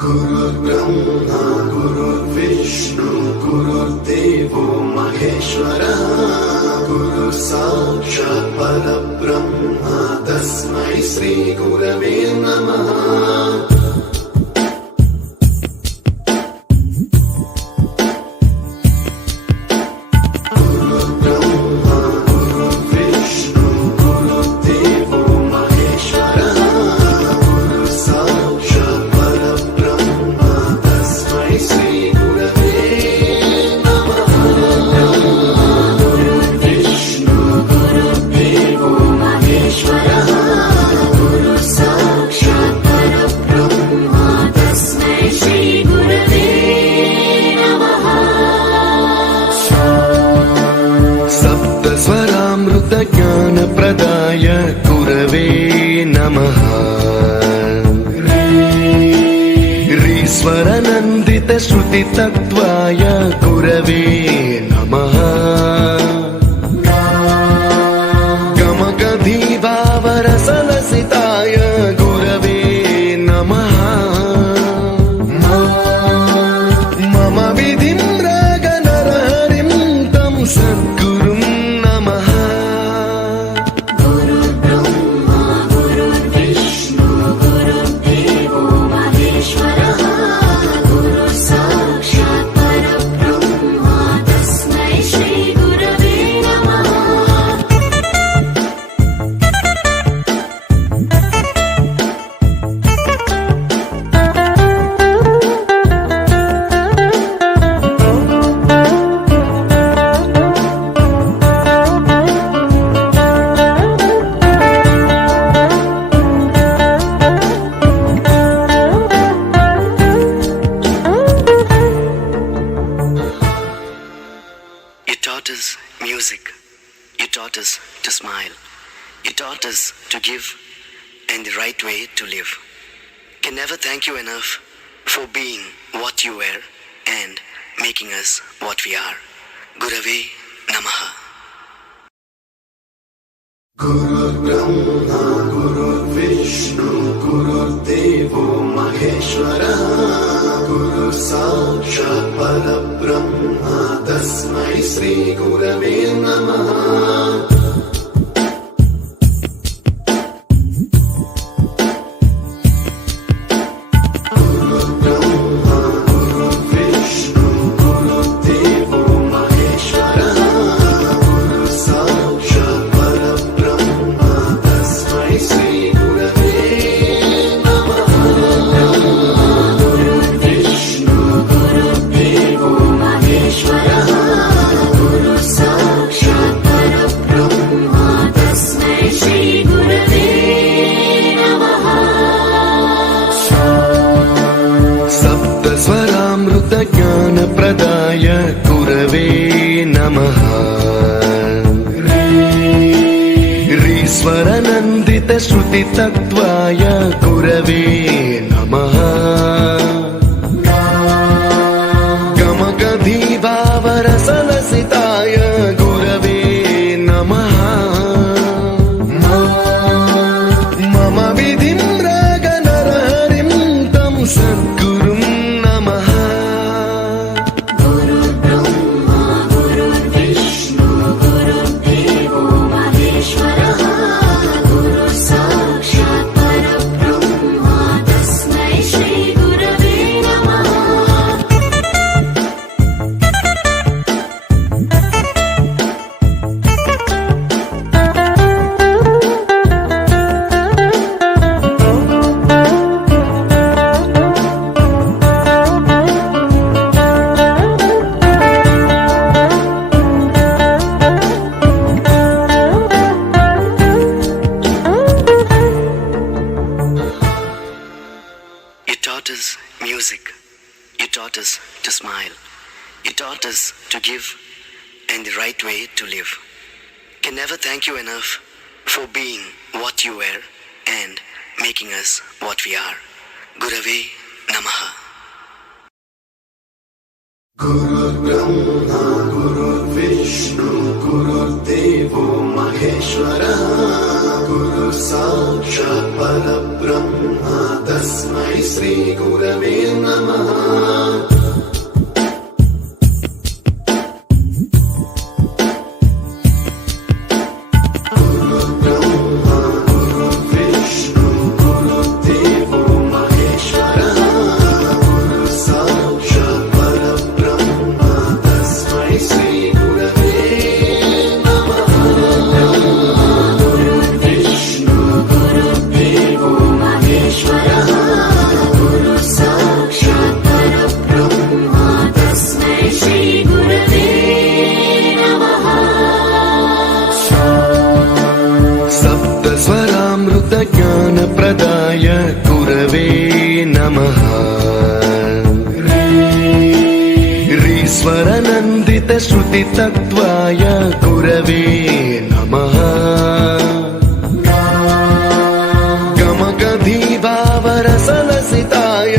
गुरुर्ब्रह्मा गुरुर्विष्णु गुरुर्देवो महेश्वरः गुरुः साक्षात् परब्रह्म तस्मै श्री गुरवे नमः। ज्ञान प्रदाय गुरवे नमः। ईश्वर नंदित श्रुति तत्वाय गुरवे नमः। गमगधीभावरसलसिताय गुरवे नमः। मम विधिं रागनरहरिं तं सद्गुरुं नमः। You taught us music. You taught us to smile. You taught us to give and the right way to live. Can never thank you enough for being what you were and making us what we are. Gurave Namaha. गुरुर्ब्रह्मा गुरुर्विष्णु गुरुर्देवो महेश्वरः गुरुः साक्षात् परब्रह्म तस्मै श्री गुरवे नमः। ज्ञान प्रदाय गुरवे नमः। ईश्वर नंदित श्रुति तत्वाय गुरवे नमः। गमगधीभावरसलसिताय गुरवे नमः। मम विधिं रागनरहरिं तं सद्गुरुं नमः। You taught us music. You taught us to smile. You taught us to give and the right way to live. Can never thank you enough for being what you were and making us what we are. Gurave Namaha. गुरुर्ब्रह्मा गुरुर्विष्णु गुरुर्देवो महेश्वरः महेश्वर गुरु साक्षात् परब्रह्म तस्मै श्री गुरवे नमः ज्ञानप्रदाय गुरवे नमः ऋस्वरनन्दितश्रुतितत्त्वाय गुरवे नमः गमगधीभावरसलसिताय